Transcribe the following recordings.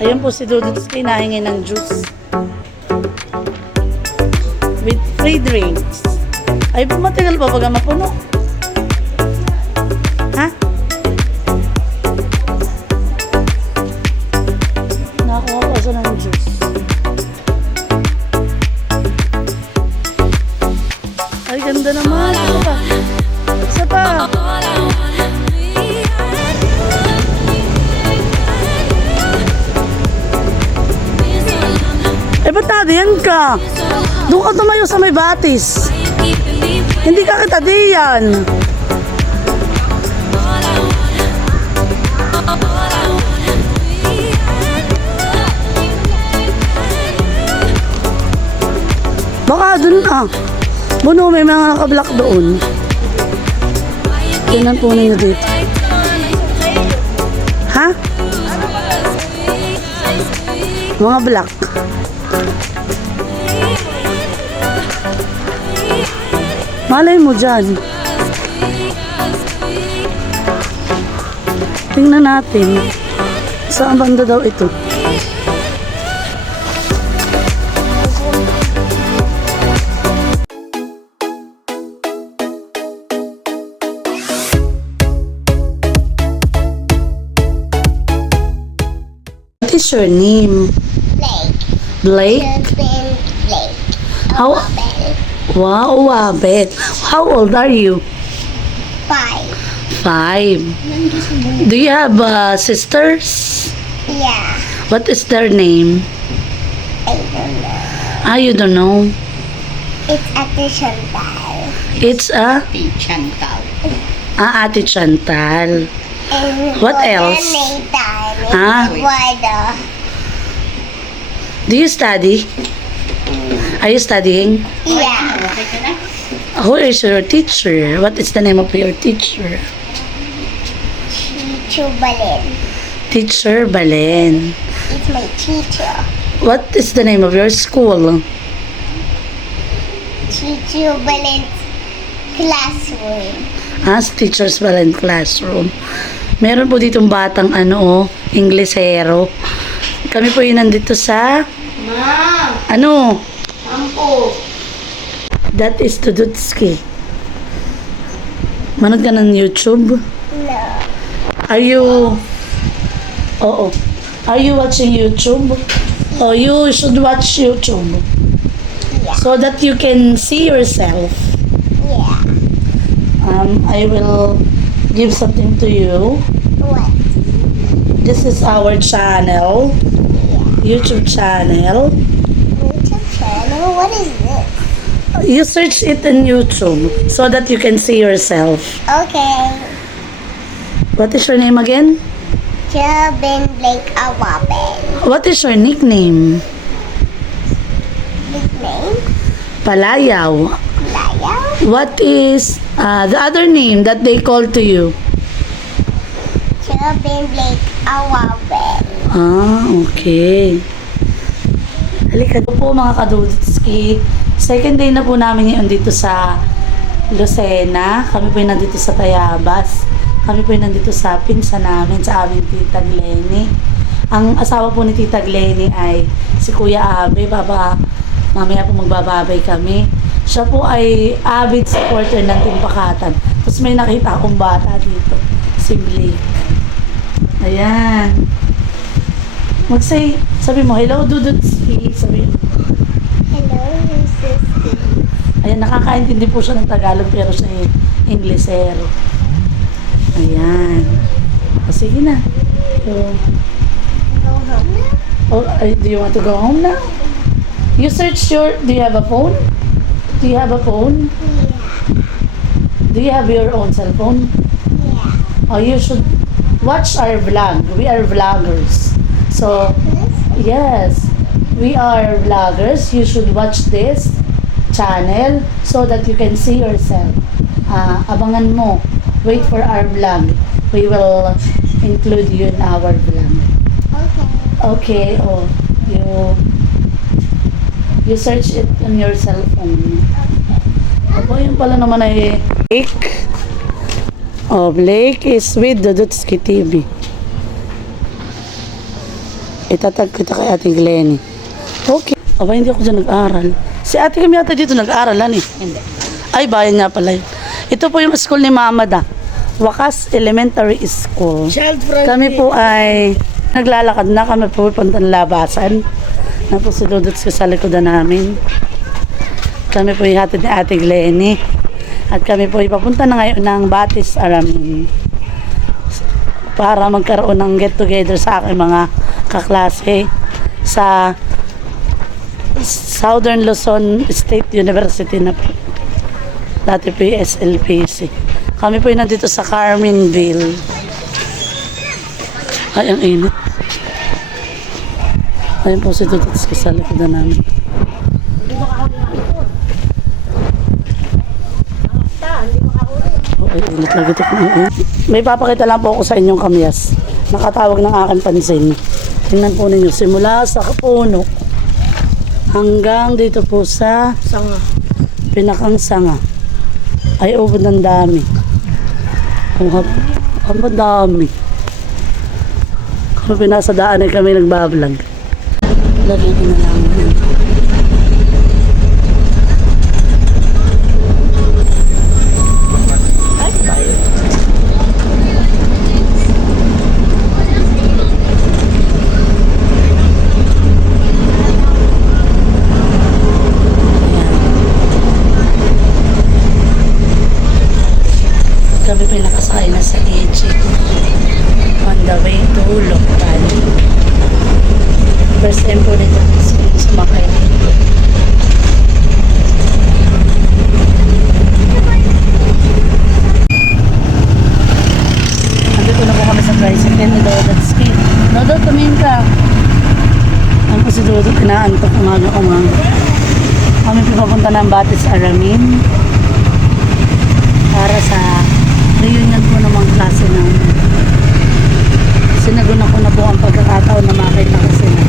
Ayan po si Dudutski, nahingi ng juice. With free drinks. Ay, matagal pa baga mapuno. Ha? Nakakuha pa siya ng juice. Ay, ganda naman. Isa pa. Isa pa. Eh, ba't nadiyan ka? Doon ka tumayo sa may batis. Hindi ka kita diyan. Baka doon ah. Buno, may mga nakablock doon. Tingnan po ninyo dito. Ha? Mga black. Malay mo dyan. Tingnan natin. Saan banda daw ito? What is your name? Blake. Blake? Blake. How? Wow, Wabet. How old are you? 5. 5. Do you have sisters? Yeah. What is their name? I don't know. Ah, you don't know. It's Ate Chantal. It's a Chantal. Ate Chantal. And What Brother else? Nathan. And Ah. Eduardo. Do you study? Are you studying? Yeah. Who is your teacher? What is the name of your teacher? Chichu Balin. Teacher Balen. It's my teacher. What is the name of your school? Chichu Balin's classroom. As Teachers Balen Classroom. Meron po ditong batang Inglesero. Kami po yun nandito sa Ampo. That is Dudutski. Manood ka ng YouTube? No. Are you... Oo. Are you watching YouTube? Oh, you should watch YouTube. Yeah. So that you can see yourself. Yeah. I will give something to you. What? This is our channel. YouTube channel. YouTube channel? What is this? You search it in YouTube so that you can see yourself. Okay. What is your name again? Jabin Blake Awaben. What is your nickname? Nickname? Palayaw. Laya? What is the other name that they call to you? Jabin Blake Awaben. Ah, okay. Halika po mga kadudutski. Second day na po namin ngayon dito sa Lucena. Kami po yung nandito sa Tayabas. Kami po yung nandito sa pinsan namin, sa aming Tita Glenny. Ang asawa po ni Tita Glenny ay si Kuya Abe. Mamaya po magbababay kami. Siya po ay avid supporter ng Timpakatan. Tapos may nakita akong bata dito, si Blake. Ayan. Mag-say, sabi mo, hello, Dudutski. Sabi mo. Hello, Mrs. Ayan, nakakaintindi po siya ng Tagalog pero siya ay Inglesero. Ayan. O, sige na. So, Go home now? do you want to go home now? You search do you have a phone? Do you have a phone? Yeah. Do you have your own cell phone? Yeah. Oh, you should watch our vlog. We are vloggers. So, yes, we are vloggers. You should watch this channel so that you can see yourself. Abangan mo. Wait for our vlog. We will include you in our vlog. Okay. Okay, oh, you search it on your cell phone. Opo, yun pala naman ay Blake. Oh, Blake is with Dudutski TV. Itatag kita kay Ate Glenny. Okay. Aba, hindi ako dyan nag-aral. Si Ate kami yata dito nag-aaralan eh. Hindi. Ay, bayan nga pala yun. Ito po yung school ni Mama Da. Wakas Elementary School. Child friendly. Kami po ay naglalakad na. Kami po pupunta ng labasan. Na po si Dudots ko sa likodan namin. Kami po ihatid ni Ate Glenny. At kami po ipapunta na ngayon ng Batis Aramin. Para magkaroon ng get-together sa aking mga kaklase sa Southern Luzon State University na po. Dati po yung SLPC. Kami po yung nandito sa Carmenville. Ay, ang init. Ayun po si Dudots ko sa likodan namin. Ay, init lagi ito. May papakita lang po ako sa inyong kamyas. Nakatawag ng aking pansin. Tingnan po ninyo, simula sa puno hanggang dito po sa Sanga. pinakang sanga. Ay, ubod ng dami. Ang dami. Kung pinasadaan ay kami nagbablog. Lagyan ko na lang. Kami po yung nakasakay na sa EJ on the way to Lokban. First time po nito sumakay dito. Nandito na po kami sa tricycle ni Dodotski. Dodot, tumingin ka. Ano po si Dodot, kinaantok umaga-umaga. Kami po papunta ng Batis Aramin para sa reunion po ng mga klase namin. Sinaguna ko na po ang pagkakataon na makita ko sila.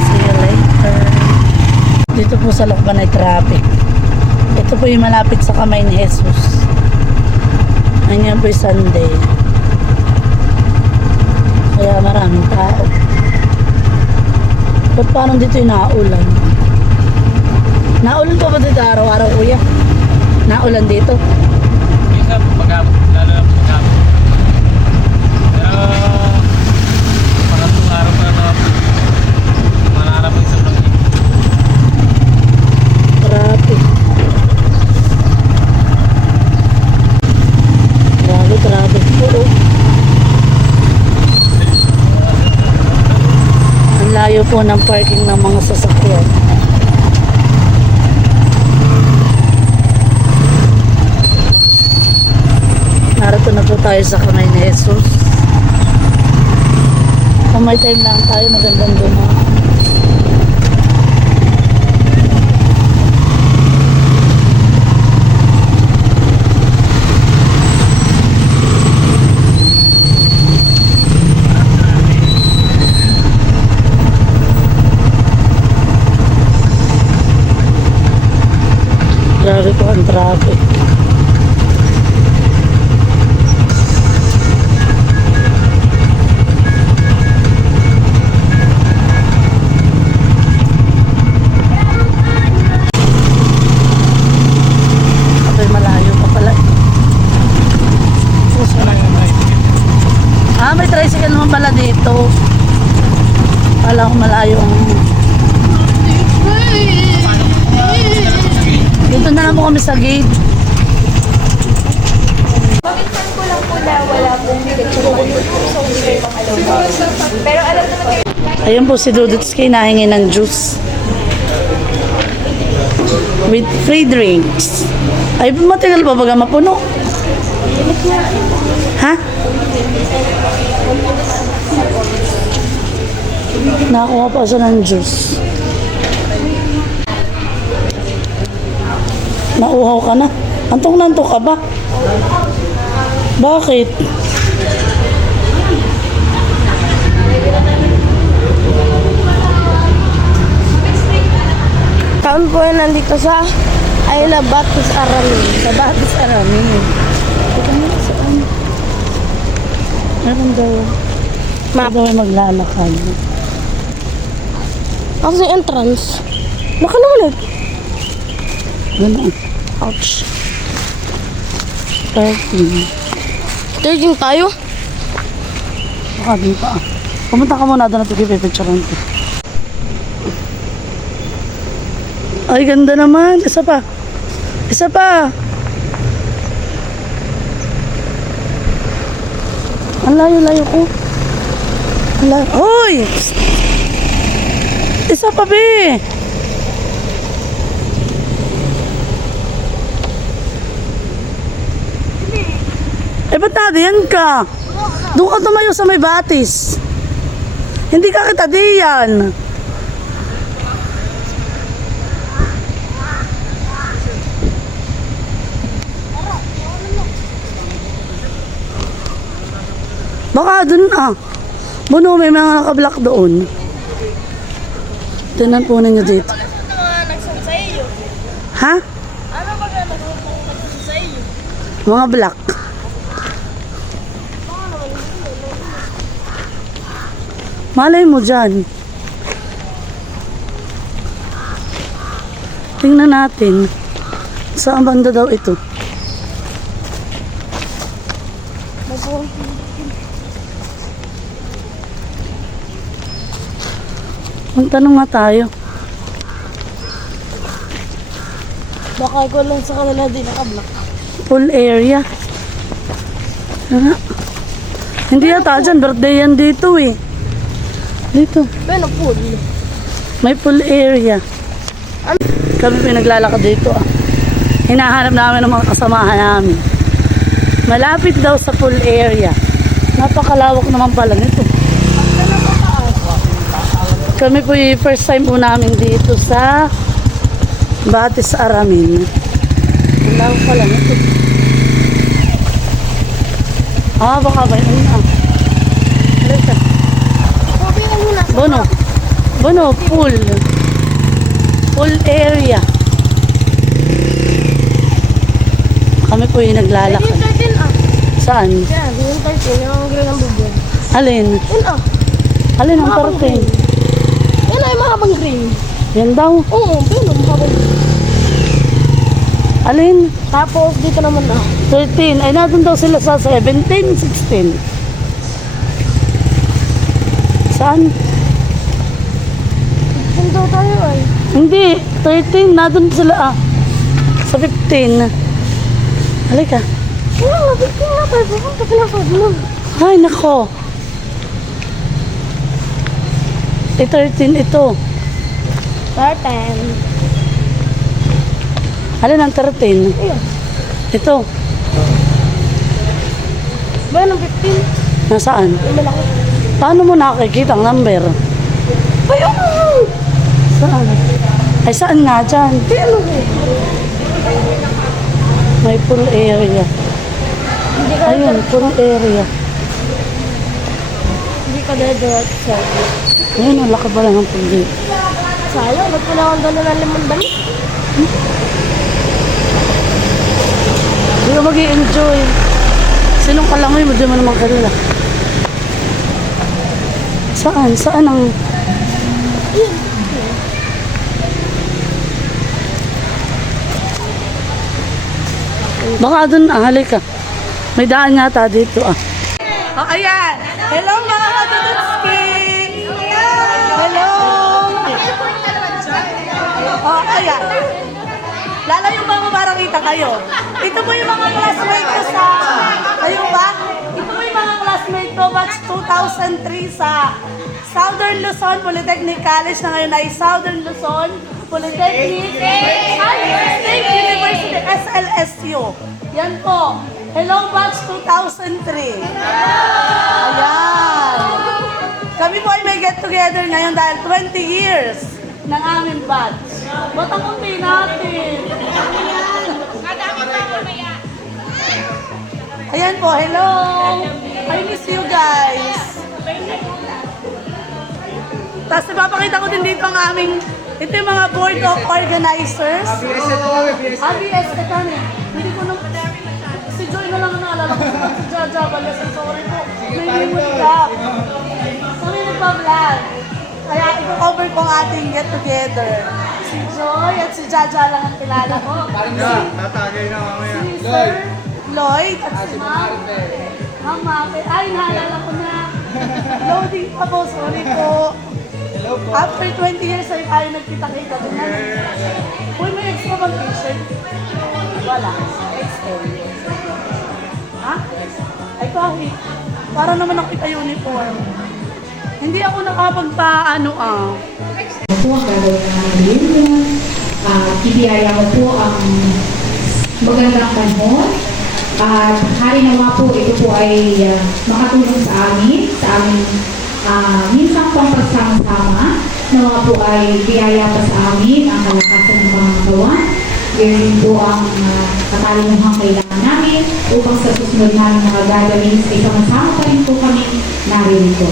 See you later. Dito po sa Lokban ay traffic. Ito po yung malapit sa kamay ni Jesus. Ganyan po yung Sunday. Kaya maraming tao. Ba't parang dito yung naulan? Naulan pa ba dito araw-araw, kuya? Naulan dito? Minsan pag-abot, lalo na pag-abot. Pero parang itong araw pa na manarap ang isang langit. Traffic. Grabe, traffic po. Ang layo po ng parking ng mga sasakyan. Narito na po tayo sa kamay ni Jesus. Kung may time lang tayo, magandang dumaan. Grabe po ang traffic. Ako'y malayo pa pala. Sus, malayo na. Ah, may tricycle naman pala dito. Kala ko malayo ang... Dito na lang po kami sa gate. Paminsan ko lang po na wala pong pero alam naman kayo, Ayun po si Dudutski, nahingi ng juice. With free drinks. Ay, matagal pa baga mapuno? Ha? Nakakuha pa siya ng juice. Nauhaw ka na. Antong-nantok ka ba? Bakit? Kami po ay nandito sa Ayla Batis Aramin. Sa Batis Aramin. Ito mo saan? Meron daw. Map. Ito may maglalakad. Ako sa entrance. Baka naman eh. Ganun. Ouch. 13. 13 tayo. Baka di pa ah. Pumunta ka muna doon at pipipicturean ko. Ay, ganda naman. Isa pa. Isa pa. Ang layo-layo ko. Ang layo. Hoy! Isa pa, be. Eh, ba't nadiyan ka? Doon ka tumayo sa may batis. Hindi ka kita diyan. Baka dun ah. Buno, may mga nakablock doon. Tinan po ninyo dito. Nagsan sa iyo. Ha? Ano ba nagsan sa iyo? Mga black. Malay mo dyan. Tingnan natin. Saan banda daw ito? Magtanong nga tayo. Baka ko lang sa kanila din nakablock. Pool area. Ano? Hindi yata dyan. Birthday yan dito eh. Dito. Pero pool. May pool area. Kami pinaglalakad dito ah. Hinahanap namin ng mga kasamahan namin. Malapit daw sa pool area. Napakalawak naman pala nito. Kami po yung first time po namin dito sa Batis Aramin. Ang lawak pala nito. Ah, baka ba yun ah. Halika. Sabi ka muna. Bono. Bono, pool. Pool area. Kami po yung naglalakad. Yung 13 ah. Saan? Yan, yung 13. Yung green ang bubon. Alin? Yun ah. Alin ang parating? Yan ay mahabang green. Yan daw. Oo, pero mahabang green. Alin? Tapos dito naman ah. 13. Ay, natin daw sila sa 17, 16. Saan? Dito tayo ay. Hindi. 13. Natin sila ah. Sa 15. Halika. Wala nga, bigyan nga tayo. Pupunta pinasod mo. Ay, nako. Eh, 13 ito. 13. Alin ang 13? Ayun. Ito. Ba ng 15? Nasaan? Yung malaki. Paano mo nakikita ang number? Ayun! Saan? Ay, saan nga dyan? Ayun! May pool area. Hindi ka Ayun, pool area. Hindi ka direct sa. Ayun, ang laki ba lang ang pool dito? Sayang, ba't ko lang dala ng limang dami? Hindi ka mag-i-enjoy. Sinong kalangoy mo, di mo naman kalala. Saan? Saan ang... Baka dun, halika. May daan yata dito ah. Oh, ayan. Hello mga katututski! Hello! Oh, ayan. Lalayo ba mo para kita kayo? Ito po yung mga classmate ko sa... Kayo ba? Ito po yung mga classmate ko batch 2003 sa Southern Luzon Polytechnic College na ngayon ay Southern Luzon Polytechnic State University, SLSU. Yan po. Hello batch 2003. Ayan. Kami po ay may get together ngayon dahil 20 years ng aming batch. Ba't ang unti natin? Ayan po, hello! I miss you guys! Tapos ipapakita ko din dito ang aming, ito yung mga board of organizers. ABS, ito na. Hindi ko na, si Joy na lang ang naalala ko. Si Jaja Balas, sorry po. May limit ka. offer ko ang ating get together. Si Joy at si Jaja lang ang kilala ko. Tatagay na mamaya. Si Sir Lloyd at si Ma'am. Ma'am Mape. Ay, naalala ko na. Loading pa po. Sorry po. After 20 years ay tayo nagkita-kita. Uy, may extra bang t-shirt? Wala. XL. Ha? Ay, kahit. Para naman ako ipa-uniform. Hindi ako nakapagpa-ano po ang gagawin namin. Ibiyaya ko po ang magandang panahon. At hari nawa po, ito po ay makatulong sa amin, minsang pampagsama-sama. Nawa po ay biyaya pa sa amin ang kalakasan ng mga kawan. Ganyan po ang katalinuhang kailangan namin upang sa susunod namin mga gagawin sa isang-sama pa rin po kami narito.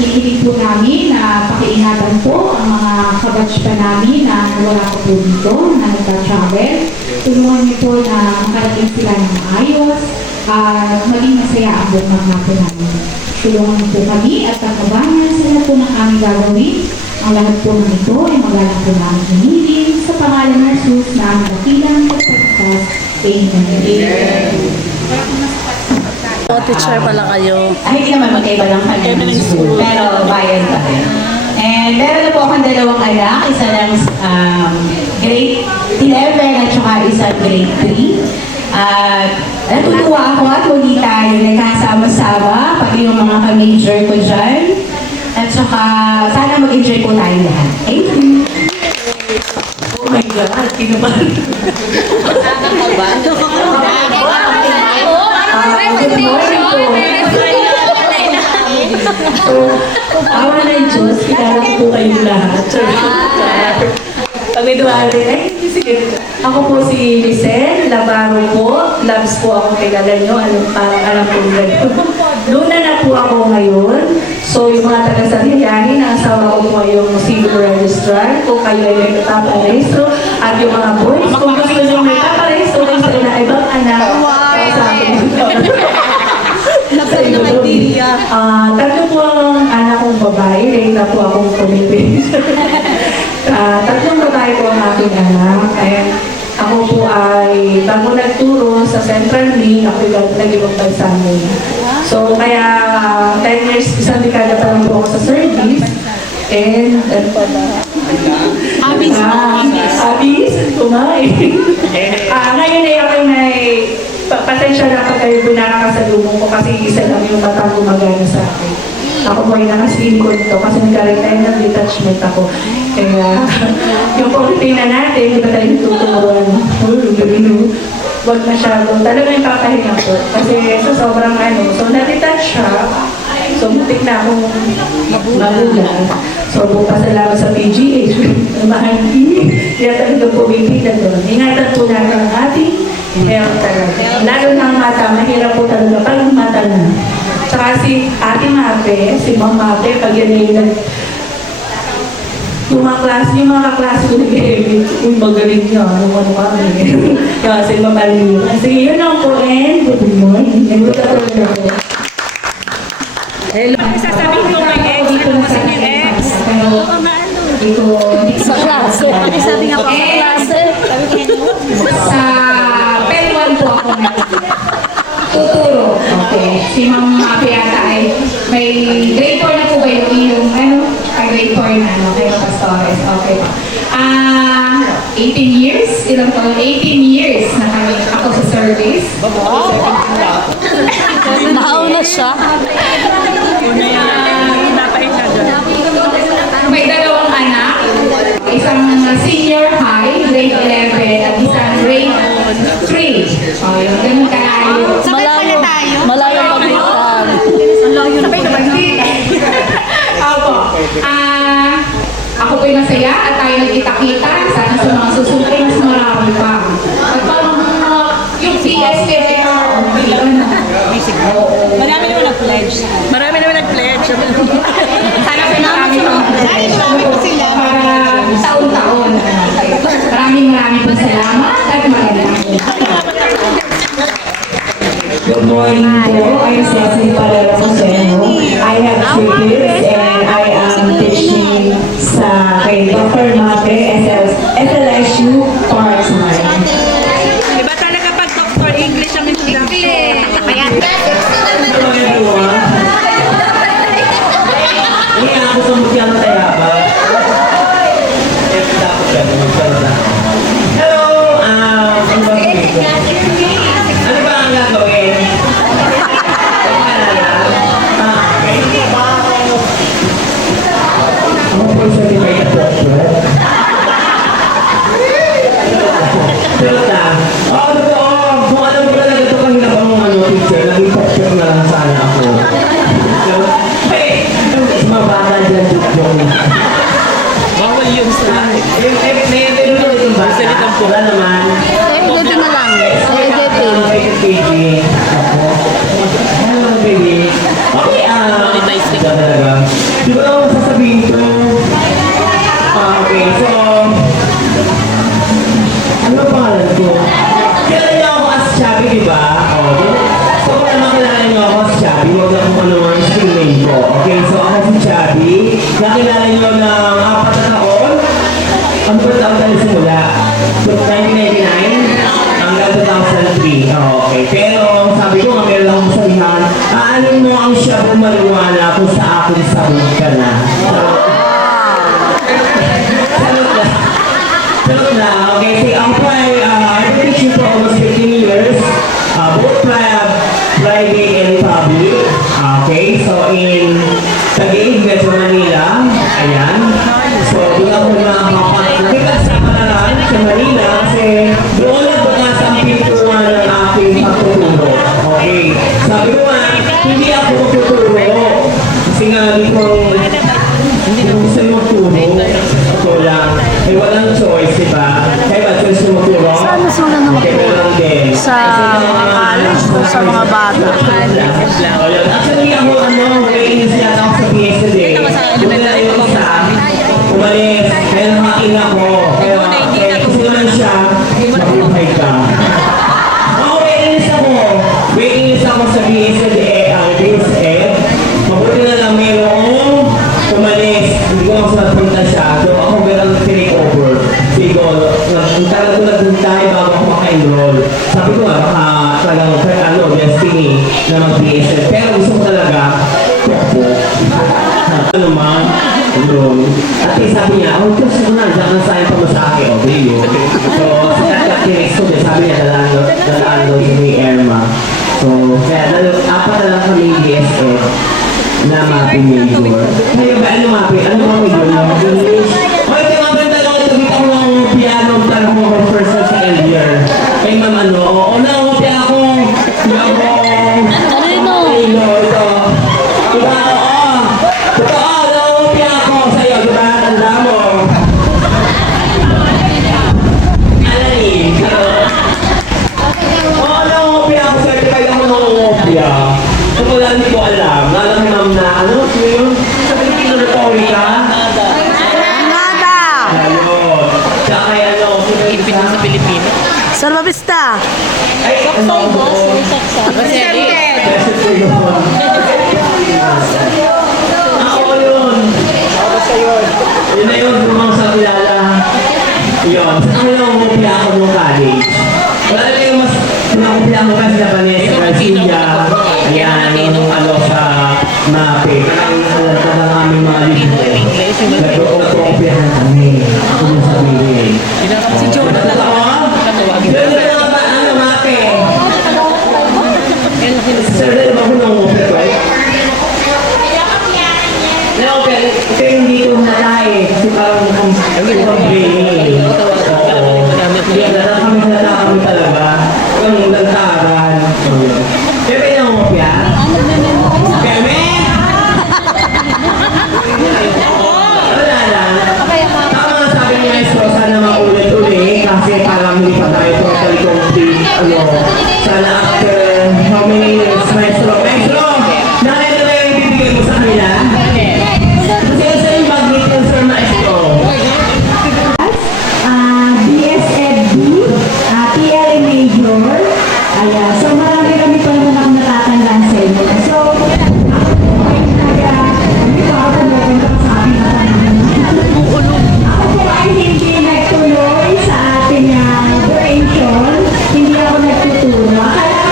Hinihiling po namin na pakiingatan po ang mga kabatch pa namin na wala pa po dito, na nagka-travel. Tulungan niyo po na makarating sila ng maayos at maging masaya ang buong maghapon namin. Tulungan niyo po kami at kakabayan sa lahat po ng aming gagawin. Ang lahat po ng ito ay magalang po namin hinihiling sa pangalan ng Jesus na ang dakilang pagpagpas. Amen. Teacher pala kayo. Ay, hindi naman magkaiba lang kami ng school, pero bayan pa rin. And meron na po akong dalawang anak, isa ng grade 11 at saka isa grade 3. At natutuwa ako at muli tayo nagkasama-sama, pati yung mga ka-major ko dyan. At saka sana mag-enjoy po tayo lahat. Thank you. Oh my God, kinabahan. Good morning po. Awa ng Diyos, kilala ko po kayong lahat. Pag may dumarin, ay, sige. Ako po si Lisel, Labaro po. Labs po ako kilala nyo. Parang alam po gano'n. Luna na po ako ngayon. So, yung mga taga-Sariani, naasawa ko po ngayong civil registrar. Kung kayo ay may paparehistro. At yung mga boys, kung gusto nyo may paparehistro, kayo sa na ibang anak. Sa akin. Tatlo po ang anak kong babae, Reyna po akong Philippines. Tatlong babae po ang aking anak. And ako po ay bago nagturo sa Central Maine, ako yung nag-ibang bansa muna. So kaya 10 years, isang dekada pa lang po ako sa service. And ano pa ba? Abis, kumain. Ngayon ay ako may pasensya na ako kayo binakakasalubong ko kasi isa lang yung batang gumagana sa akin. Ako po ay nakasin ko ito kasi nagkaroon ng detachment ako. Kaya yung pagkitina natin, di ba tayo tuturuan? Huwag masyado. Talagang papahinga ko. Kasi sa sobrang so na-detach siya. So mutik na akong magulang. So pasalamat sa PGH. Mahal kaya talaga pumipilan doon. Ingatan po natin ang ating health talaga. Lalo na ang mata, mahirap po talaga pag mata na. Tsaka si Ate Mape, si Ma'am Mape, pag yan yung yung mga kaklase ko nag-edit, uy, magaling niya, ano kami. Kasi mamali. Sige, yun lang po, and good morning. And good afternoon. Hello. Sasabihin ko kay Ex, ano kasi yung Ex? Dito, Sa klase. Sabi nga po sa klase. sa pen 1 po ako tuturo. Okay. Si Ma'am Mapi yata ay may grade 4 na po ba yung grade 4 na, no? Kayo Pastores. Okay. 18 years? Ilang taon? 18 years na kami ako sa service. Nauna siya. May dalawang anak. Isang senior high, grade 11, at isang grade 3. O, yung ganun kalayo. Malayo. Malayo pag-iwan. Sabay naman din. Opo. Ako po'y masaya at tayo nagkita-kita. Sana sa mga susunod mas marami pa. At parang yung PSF, Marami naman nag-pledge. Marami naman nag-pledge. sana sa marami pang para taon-taon. Maraming po salamat at magandang Good morning po. I'm Cecily Palero Moseno. I have 3 kids and I am teaching sa Joke lang. Bawal yun sa live. Yung bata. Salitang po. Wala naman. Dito na lang. Sa Egyptian. Hello, baby. Okay, Monetize ka. talaga. Di ba ako sasabihin ko? Okay, so, ano ba pangalan ko? Kilala niyo ako as Chubby, di ba? So, kung naman kilala niyo ako as Chubby, huwag na kung ano ang screen name ko. Okay, so ako si Chubby. Nakilala niyo ng 4 na taon. Ano ba taon tayo simula? So, 1999 hanggang 2003. Okay, pero sabi ko nga meron akong sabihan, aanin mo ang siya bumaliwana kung sa akin sabog ka na. Salot na. Okay, so ako po ay I've been teaching for almost 15 years. Both private and public. Okay, so in Taguig, Metro Manila. Ayan. So, doon ako nakikita sa kanalan sa Manila kasi doon nagbukas ang pintuan ng aking pagtuturo. Okay. Sabi ko nga, hindi ako magtuturo. Kasi nga, hindi ko gusto yung magturo. Ito lang. Eh, walang choice, di ba? Kaya ba choice yung magturo? Saan nasulan na Kaya magturo? lang din. Sa mga college o sa mga bata? Actually, ako, naiinis yata ako sa PSL eh. Doon na yung isa, umalis, kaya nakaking ako. Kaya gusto naman siya, mag-reply ka. Ako, waiting list ako sa PSL eh, ang PSL. Mabuti na lang mayroong umalis, hindi ko ako napunta siya. So ako meron take over. Siguro, nagtagal ko nagpuntay bago ako maka-enroll. Sabi ko nga, talagang destiny na mag-PSL. Pero gusto ko talaga, ano man, at least sabi niya, oh, gusto ko na, dyan na sa'yo pamasahe, o, video. So, sa tinex ko, sabi niya, dalaan daw siya ni Irma. So, kaya, 4 na lang kami DSF na mapping major. Kaya ba, ano mapping? Ano ba major na? English? O, ito nga ba talaga, ito ako ng piano, talaga ko first sa Elvier. Kay ma'am, oo, na-opya ako. Ano yun o? Ito. Diba, oo. Totoo, na-opya ako sa'yo, diba? Tanda mo. Alay, oo, na-opya ako sa'yo, kaya ako na-opya. So, wala, hindi ko alam. Alam ni ma'am na, ano yun? Sa Pilipino Retorica? Nada! Ayun. Tsaka kaya ano, Ipin mo sa Pilipino. Salva Vista! ay, ano ko? Ako yun. Yun na yun, kumang sa kilala. Yun. Saan ko lang umupya ako nung college. Wala na kayo mas nakupya ako kasi na Vanessa Garcia. Ayan, nung ano sa MAPE. Talagang aming mga libo. Nag-upyahan kami. Ako yung sabihin. Si Jonathan lang. Yun na ba, ano, MAPE? Sir, dahil ba ko nang umupya ko eh? No, pero hindi ko natay. Kasi parang brainy. Hindi, nata kami talaga. Ang lantaran. Pero yung umupya? Keme? Wala lang. Tama nga sabi ni Maestro, sana maulit-uli kasi parang hindi pa tayo totally complete. Sana after how many years, Maestro? Maestro! Nakita na yung ibibigay mo sa kanila? Kasi sa yung bag nito, Sir Maestro. BSFB, PLA Major. Ayan, so marami kami pa naman akong natatandaan sa inyo. So, ako ay hindi ko ako nagpunta sa akin na ako po ay hindi nagtuloy sa ating duration. Hindi ako nagtuturo. Akala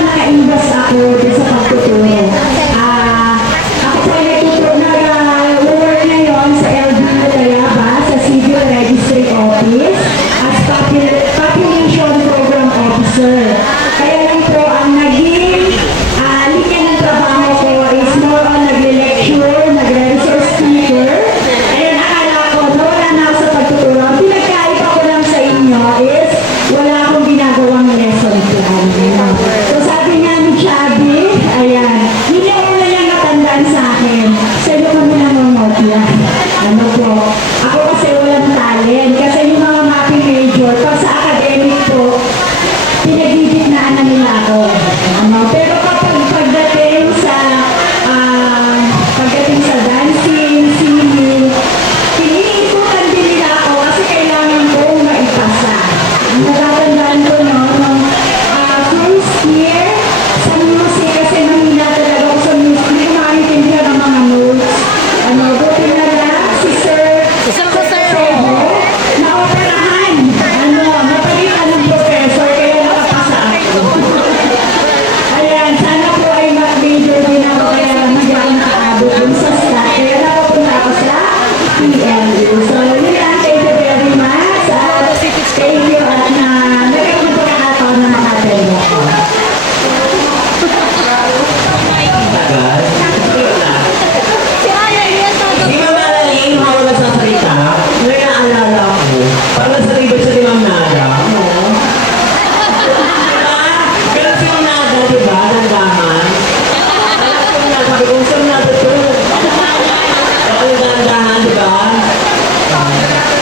ba?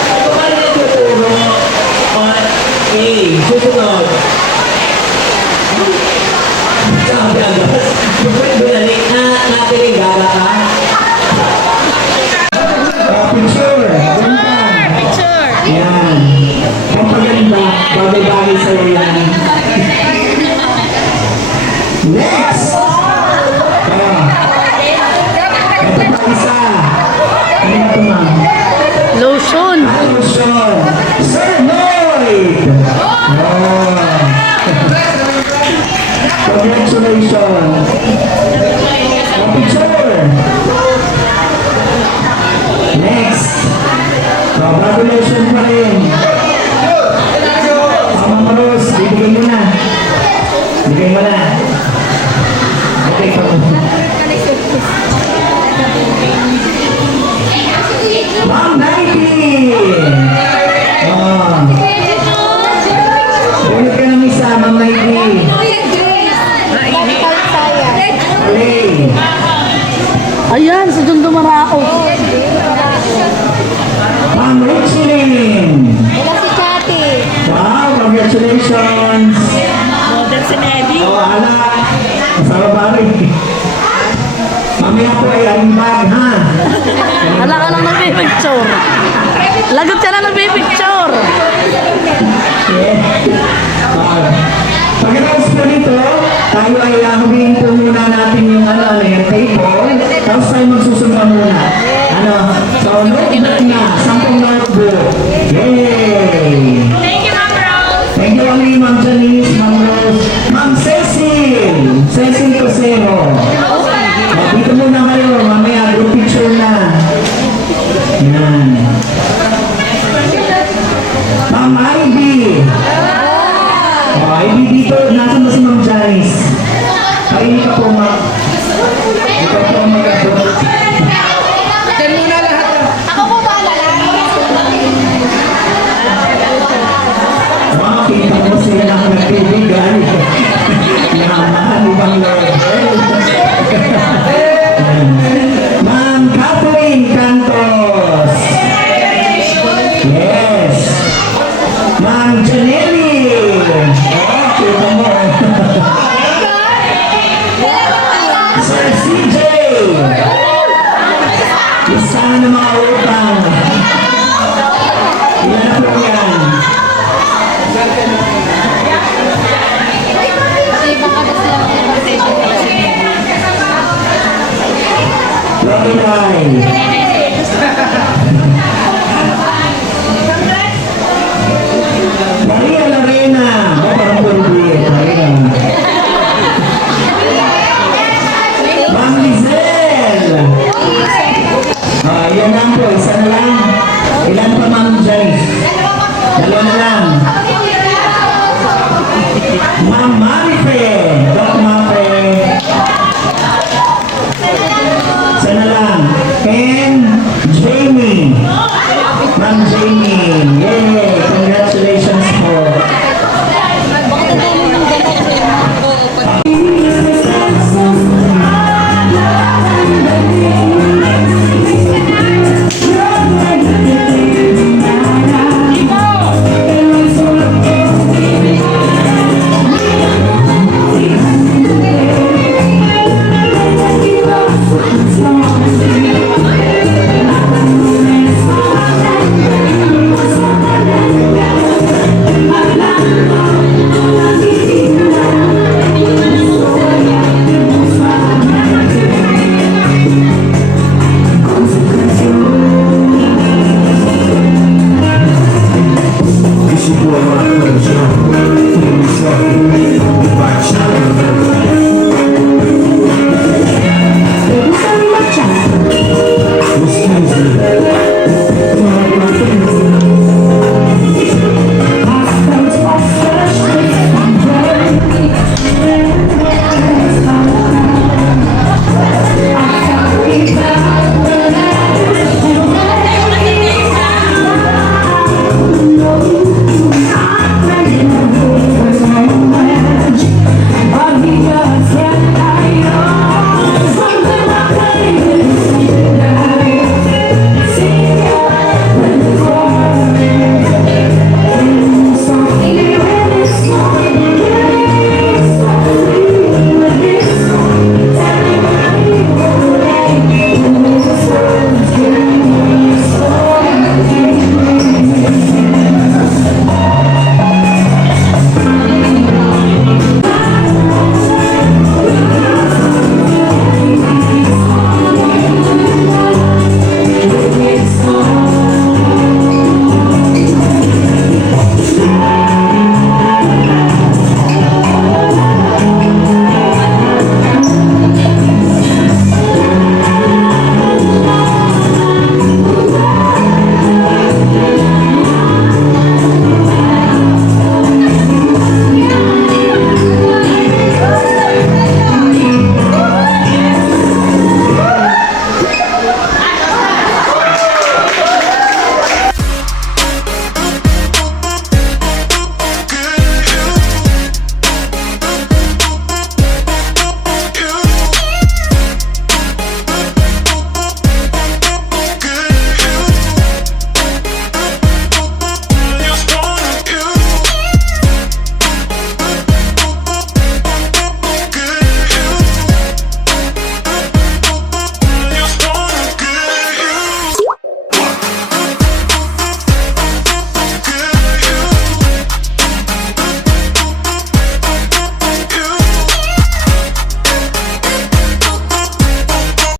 Ito pa rin tuturo. Okay, susunod. Sabi agad. Binalik na natin yung gara ka. Picture. Picture. Yan. Pampaganda. Bagay-bagay sa'yo yan. Next! Ito pa isa. Ano na ito, ma'am? Lotion. Lotion. Sir Lloyd! Congratulations! Picture! Next! Congratulations pa rin! Mama Rose, bibigay mo na. Bigay mo na. Okay, pa Ma'am Nike! Ulit ka ng isa, Ma'am Nike. Alay. Ayan, si Dundo Marao. Ma'am Richelyn. Wala si Chati. Wow, congratulations. Model si Neddy. Ala. Masama ba rin? Mamaya po ay alimbag, ha? Hala ka lang nagpipicture. Lagot ka na nagpipicture. Pagkatapos po nito, tayo ay humihin po muna natin yung yung table. Tapos tayo magsusumpa muna. So, notebook na. 10 notebook. Yay! Thank you, Ma'am Rose. Thank you, Ma'am Janice, Ma'am Rose, Ma'am Cecil. Cecil Cosero. Dito muna kayo. Mamaya, group picture na. Yan. Ma'am Ivy. Ivy dito. Nasaan ba si Ma'am Janice? Kainin ka po, Ma'am. Ikaw po ang mag-abot. Ako po ba Kita mo sila na nagbibigay. Yan, ibang Lord. Ma'am Catherine Cantos. Yes. Ma'am Janelli. Kita mo. Sir CJ. Isa na mga utang. Ilan na po yan? Lucky Line.